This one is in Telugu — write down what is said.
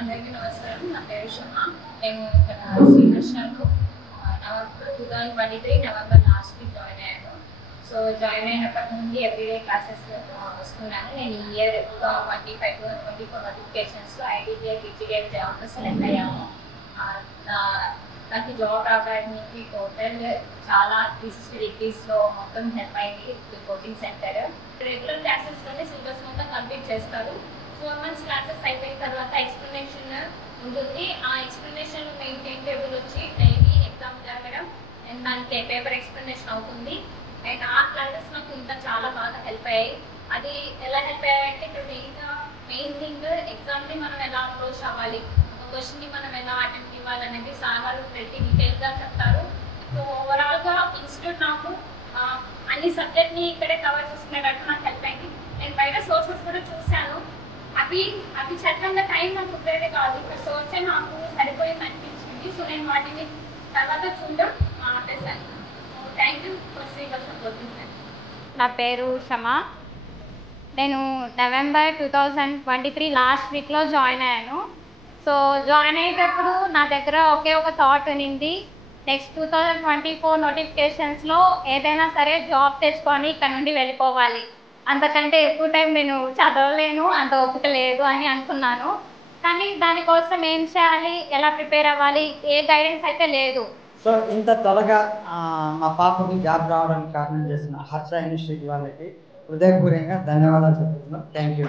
అందరికీ నమస్కారం. నా పేరు షమ. నేను ఇక్కడ శ్రీకృష్ణలో 2023 నవంబర్ లాస్ట్ వీక్ జాయిన్ అయ్యాను. సో జాయిన్ అయినప్పటి నుండి ఎవ్రీడే క్లాసెస్ వస్తున్నాను. నేను ఈ ఇయర్ 2025-2024 నోటిఫికేషన్స్లో ఐటీడీఐ టీజీడీఐ జాబ్లో సెలెక్ట్ అయ్యాము. నాకు జాబ్ రావడానికి టోటల్ చాలా 360 డిగ్రీస్లో మొత్తం హెల్ప్ అయింది కోచింగ్ సెంటర్. రెగ్యులర్ క్లాసెస్లోనే సిలబస్ మొత్తం కంప్లీట్ చేస్తారు. 4 months క్లాసెస్ అయిపోయిన తర్వాత ఎక్స్ప్లెనేషన్ ఉంటుంది. ఆ ఎక్స్ప్లెనేషన్ మెయిన్ టైం టేబుల్ వచ్చి డైలీ ఎగ్జామ్ జరగడం అండ్ దానికి పేపర్ ఎక్స్ప్లెనేషన్ అవుతుంది. అండ్ ఆ క్లాసెస్ నాకు ఇంకా చాలా బాగా హెల్ప్ అయ్యాయి. అది ఎలా హెల్ప్ అయ్యాయంటే ఇక్కడ మెయిన్ థింగ్ ఎగ్జామ్ని మనం ఎలా అప్రోచ్ అవ్వాలి, క్వశ్చన్ని మనం ఎలా అటెంప్ట్ ఇవ్వాలనేది సార్ వాళ్ళు ప్రతి డీటెయిల్గా చెప్తారు. సో ఓవరాల్గా ఇన్స్టిట్యూట్ నాకు అన్ని సబ్జెక్ట్ని ఇక్కడే కవర్ చేసుకునేటట్టు నాకు హెల్ప్ అయింది. నేను బయట సోర్సెస్ కూడా చూశాను. అవి చదవంగా టైం నాకు ఉండేది కాదు. ఇక్కడ సోర్సే నాకు సరిపోయింది అనిపించింది. సో నేను వాటిని తర్వాత చూడడం ఆపేశాను. Thank you for supporting. నా పేరు షమ. నేను నవంబర్ 2023 లాస్ట్ వీక్లో జాయిన్ అయ్యాను. సో జాయిన్ అయ్యేటప్పుడు నా దగ్గర ఒకే ఒక థాట్ ఉన్నింది, నెక్స్ట్ 2024 నోటిఫికేషన్స్లో ఏదైనా సరే జాబ్ తెచ్చుకొని ఇక్కడ నుండి వెళ్ళిపోవాలి. అంతకంటే ఎక్కువ టైం నేను చదవలేను, అంత ఓపిక లేదు అని అనుకున్నాను. కానీ దానికోసం ఏం చేయాలి, ఎలా ప్రిపేర్ అవ్వాలి, ఏ గైడెన్స్ అయితే లేదు. సో ఇంత త్వరగా మా పాపకి జాబ్ రావడానికి కారణం చేసిన హర్ష ఇన్స్టిట్యూట్ వాళ్ళకి హృదయపూర్వకంగా ధన్యవాదాలు చెప్తున్నాను. Thank you.